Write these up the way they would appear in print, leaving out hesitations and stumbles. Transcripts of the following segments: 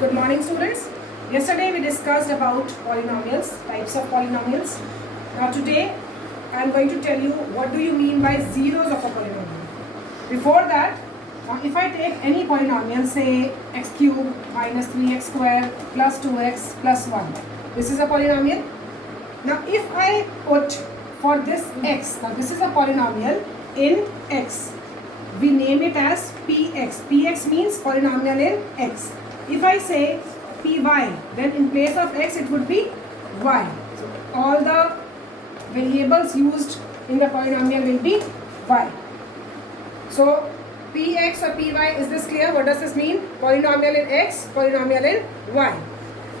Good morning, students. Yesterday we discussed about polynomials, types of polynomials. Now today I am going to tell you what do you mean by zeros of a polynomial. Before that, if I take any polynomial, say x cube minus 3x square plus 2x plus 1, this is a polynomial. Now if I put for this x, now this is a polynomial in x, we name it as px. Px means polynomial in x. If I say py, then in place of x it would be y. So all the variables used in the polynomial will be y. So px or py, is this clear? What does this mean? Polynomial in x, polynomial in y.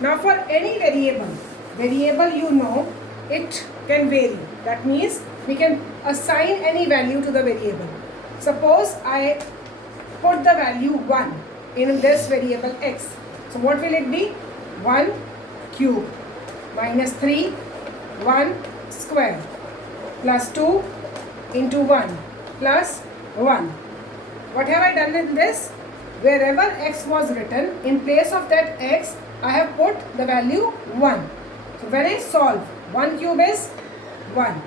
Now for any variable you know it can vary. That means we can assign any value to the variable. Suppose I put the value 1 in this variable x. So what will it be? 1 cube minus 3, 1 square plus 2 into 1 plus 1. What have I done in this? Wherever x was written, in place of that x, I have put the value 1. So when I solve, 1 cube is 1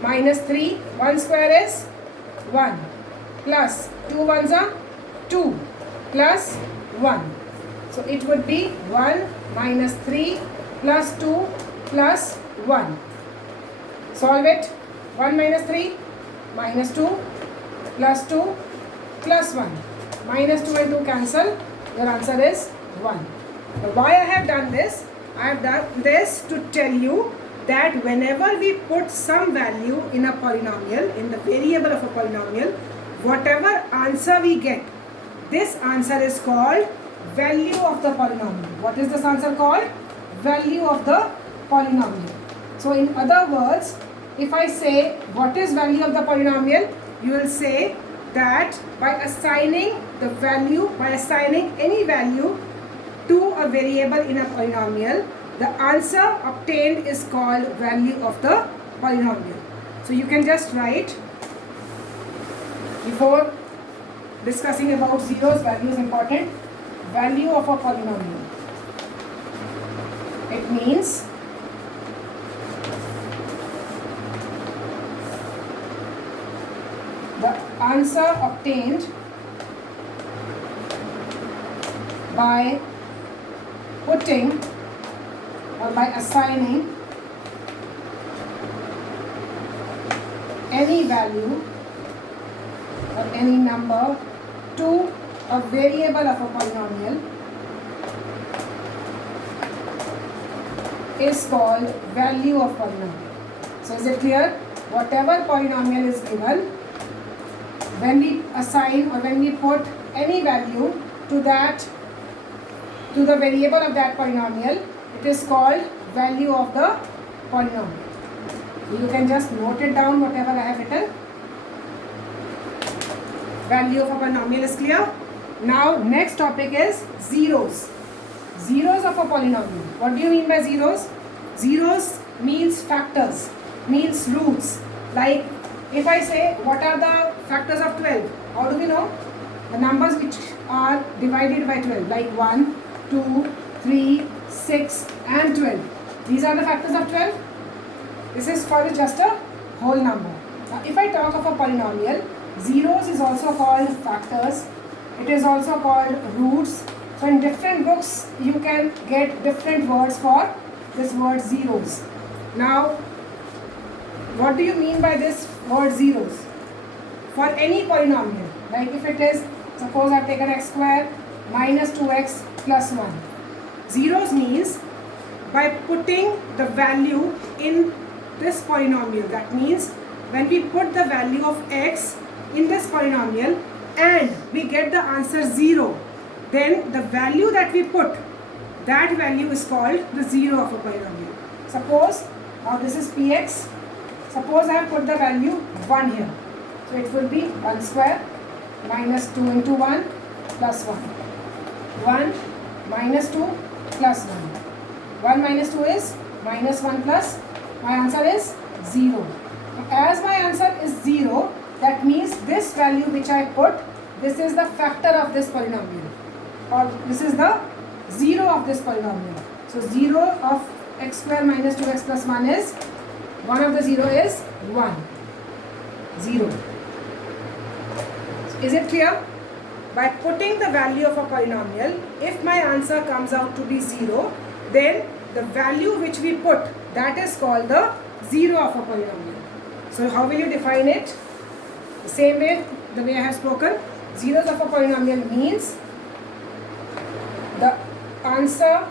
minus 3, 1 square is 1 plus 2 ones are 2 plus 1. So it would be 1 minus 3 plus 2 plus 1. Solve it. 1 minus 3 minus 2 plus 2 plus 1. Minus 2 and 2 cancel. Your answer is 1. Now why I have done this? I have done this to tell you that whenever we put some value in a polynomial, in the variable of a polynomial, whatever answer we get, this answer is called value of the polynomial. What is this answer called? Value of the polynomial. So in other words, if I say what is value of the polynomial, you will say that by assigning the value, by assigning any value to a variable in a polynomial, the answer obtained is called value of the polynomial. So you can just write, before discussing about zeros, value is important. Value of a polynomial. It means the answer obtained by putting or by assigning any value or any number to a variable of a polynomial is called value of polynomial. So is it clear? Whatever polynomial is given, when we assign or when we put any value to the variable of that polynomial, it is called value of the polynomial. You can just note it down, whatever I have written. Value of a polynomial is clear. Now next topic is zeros. Zeros of a polynomial. What do you mean by zeros? Zeros means factors, means roots. Like if I say what are the factors of 12? How do we know? The numbers which are divided by 12, like 1, 2, 3, 6 and 12. These are the factors of 12. This is for just a whole number. Now if I talk of a polynomial, zeros is also called factors. It is also called roots. So in different books you can get different words for this word zeros. Now what do you mean by this word zeros? For any polynomial, like if it is, suppose I have taken x square minus 2x plus 1. Zeros means by putting the value in this polynomial. That means when we put the value of x in this polynomial and we get the answer 0, then the value that we put, that value is called the zero of a polynomial. Suppose now this is px. Suppose I have put the value 1 here. So it will be 1 square minus 2 into 1 plus 1. 1 minus 2 plus 1. 1 minus 2 is minus 1 plus. My answer is 0. As my answer is 0, that means this value which I put, this is the factor of this polynomial, or this is the 0 of this polynomial. So 0 of x square minus 2x plus 1 is, one of the 0 is 1. 0. Is it clear? By putting the value of a polynomial, if my answer comes out to be 0, then the value which we put, that is called the 0 of a polynomial. So how will you define it? The same way, the way I have spoken. Zeros of a polynomial means the answer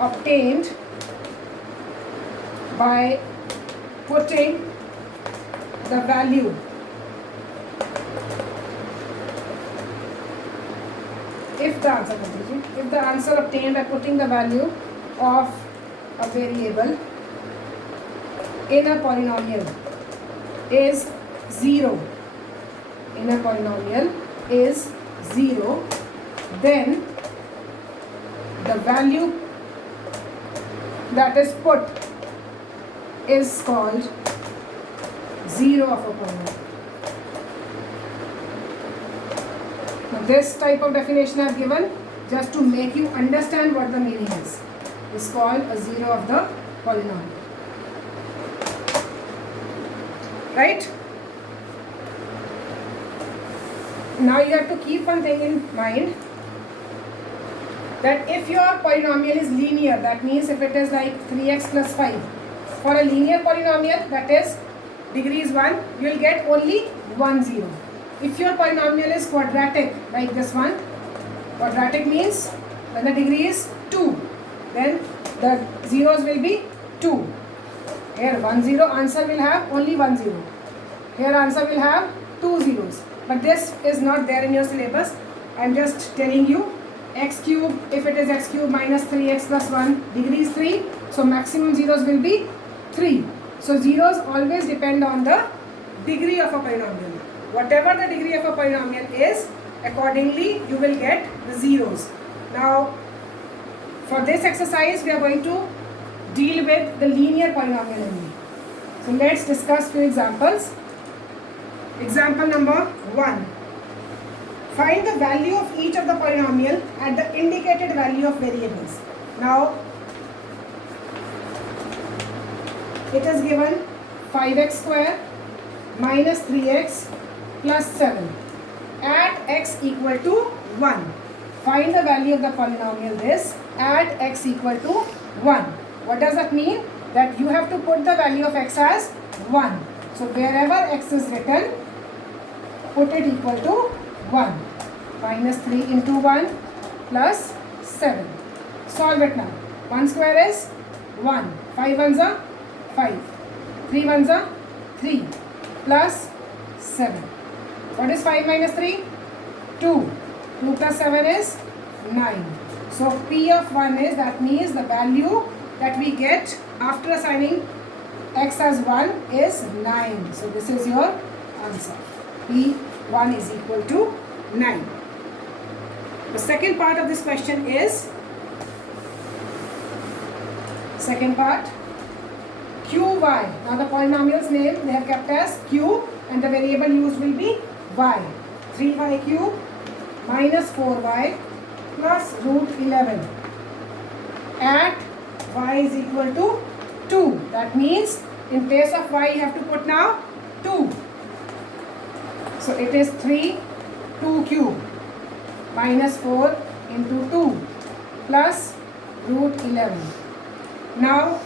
obtained by putting the value if the answer obtained by putting the value of a variable in a polynomial is 0, then the value that is put is called 0 of a polynomial. Now this type of definition I have given just to make you understand what the meaning is. It's called a 0 of the polynomial. Right? Now you have to keep one thing in mind, that if your polynomial is linear, that means if it is like 3x plus 5, for a linear polynomial, that is degree is 1, you will get only 1 0. If your polynomial is quadratic, like this one, quadratic means when the degree is 2, then the zeros will be 2. Here 1 0 answer will have only 1 0. Here answer will have 2 zeros. But this is not there in your syllabus. I am just telling you, x cube, if it is x cube minus 3x plus 1, degree is 3. So maximum zeros will be 3. So zeros always depend on the degree of a polynomial. Whatever the degree of a polynomial is, accordingly you will get the zeros. Now for this exercise we are going to deal with the linear polynomial only. So let's discuss few examples. Example number 1. Find the value of each of the polynomial at the indicated value of variables. Now it is given 5x square minus 3x plus 7 at x equal to 1. Find the value of the polynomial this at x equal to 1. What does that mean? That you have to put the value of x as 1. So wherever x is written, put it equal to 1. Minus 3 into 1 plus 7. Solve it now. 1 square is 1. 5 ones are 5. 3 ones are 3 plus 7. What is 5 minus 3? 2. 2 plus 7 is 9. So P of 1 is, that means the value that we get after assigning x as 1 is 9. So this is your answer. P1 is equal to 9. The second part of this question is, second part, qy. Now the polynomial's name they have kept as q and the variable used will be y. 3y cube minus 4y plus root 11 at y is equal to 2. That means in place of y you have to put now 2. So it is 3 2 cube minus 4 into 2 plus root 11. Now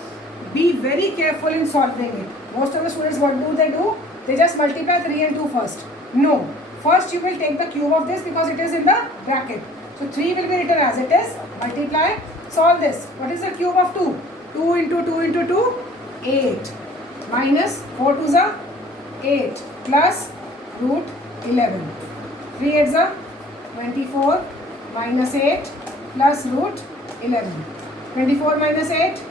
be very careful in solving it. Most of the students, what do? They just multiply 3 and 2 first. No. First you will take the cube of this because it is in the bracket. So 3 will be written as it is. Multiply. Solve this. What is the cube of 2? 2 into 2 into 2? 8. Minus 4 2s are 8 plus root 11. 3 8s are 24 minus 8 plus root 11. 24 minus 8?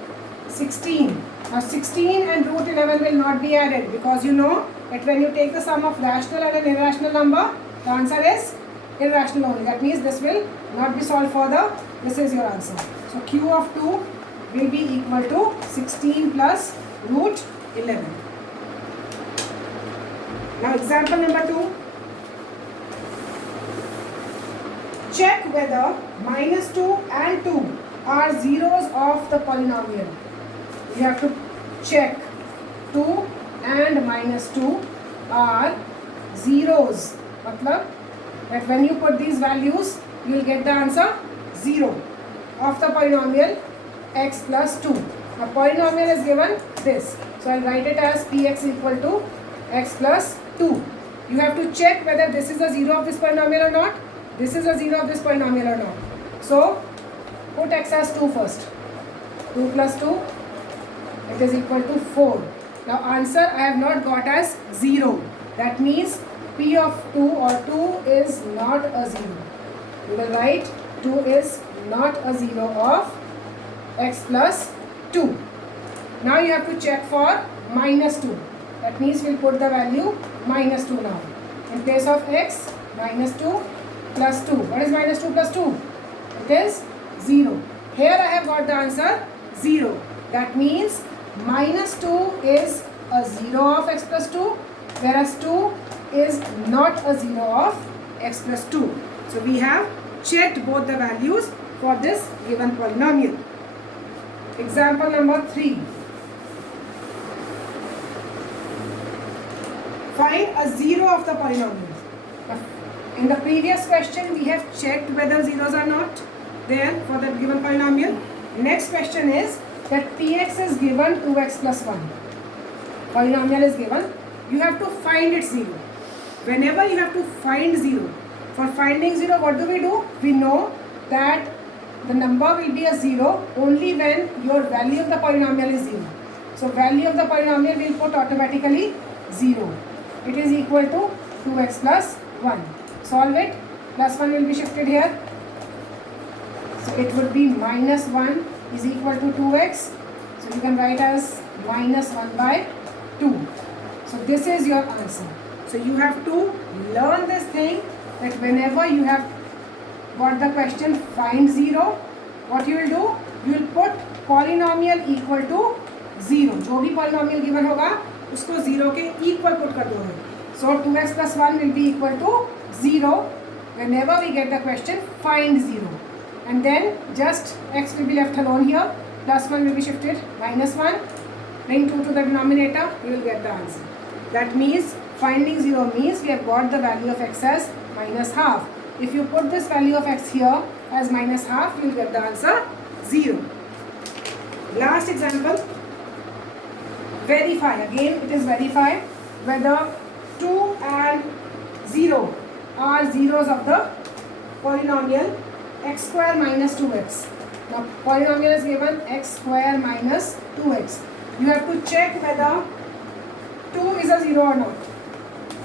16. Now 16 and root 11 will not be added because you know that when you take the sum of rational and an irrational number, the answer is irrational only. That means this will not be solved further. This is your answer. So q of 2 will be equal to 16 plus root 11. Now example number 2. check whether minus 2 and 2 are zeros of the polynomial. You have to check 2 and minus 2 are zeros. Matlab that when you put these values, you will get the answer 0 of the polynomial x plus 2. Now polynomial is given this. So I'll write it as px equal to x plus 2. You have to check whether this is a 0 of this polynomial or not. This is a 0 of this polynomial or not. So put x as 2 first. 2 plus 2, it is equal to 4. Now answer I have not got as 0. That means p of 2 or 2 is not a 0. We will write 2 is not a 0 of x plus 2. Now you have to check for minus 2. That means we'll put the value minus 2 now. In place of x, minus 2 plus 2. What is minus 2 plus 2? It is 0. Here I have got the answer 0. That means minus 2 is a 0 of x plus 2, whereas 2 is not a 0 of x plus 2. So we have checked both the values for this given polynomial. Example number 3. Find a 0 of the polynomial. In the previous question, we have checked whether zeros are not there for that given polynomial. Next question is that px is given 2x plus 1. Polynomial is given. You have to find its 0. Whenever you have to find 0, for finding 0, what do? We know that the number will be a 0 only when your value of the polynomial is 0. So value of the polynomial will put automatically 0. It is equal to 2x plus 1. Solve it. Plus 1 will be shifted here. So it would be minus 1 is equal to 2x. So you can write as minus 1 by 2. So this is your answer. So you have to learn this thing that whenever you have got the question find 0, what you will do? You will put polynomial equal to 0. जो भी polynomial given होगा उसको 0 के equal put कर दोगे. So 2x plus 1 will be equal to 0 whenever we get the question find 0. And then just x will be left alone here. Plus 1 will be shifted. Minus 1. Bring 2 to the denominator. You will get the answer. That means finding 0 means we have got the value of x as minus half. If you put this value of x here as minus half, you will get the answer 0. Last example. Verify. Again, it is verify whether 2 and 0 are zeros of the polynomial x square minus 2x. Now, polynomial is given x square minus 2x. You have to check whether 2 is a 0 or not.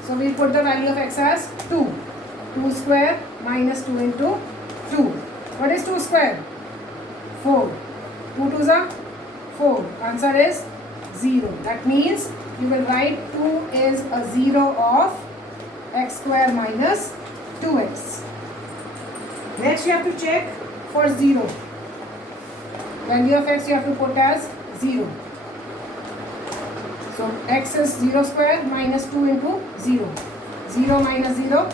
So, we put the value of x as 2. 2 square minus 2 into 2. What is 2 square? 4. 2 2s are 4. Answer is 0. That means you will write 2 is a 0 of x square minus 2x. Next you have to check for 0. Value of x you have to put as 0. So x is 0 square minus 2 into 0. 0 minus 0.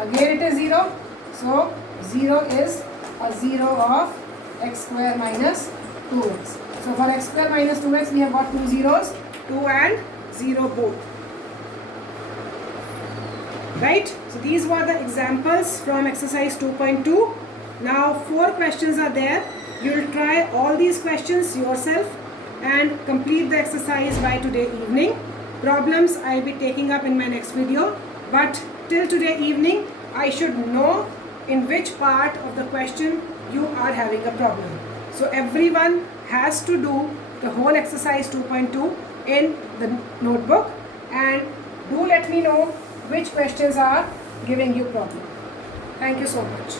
Again it is 0. So 0 is a 0 of x square minus 2x. So for x square minus 2x we have got two zeros, 2 and 0 both. Right? So these were the examples from exercise 2.2. Now 4 questions are there. You will try all these questions yourself and complete the exercise by today evening. Problems I will be taking up in my next video. But till today evening, I should know in which part of the question you are having a problem. So everyone has to do the whole exercise 2.2 in the notebook, and do let me know which questions are giving you problem. Thank you so much.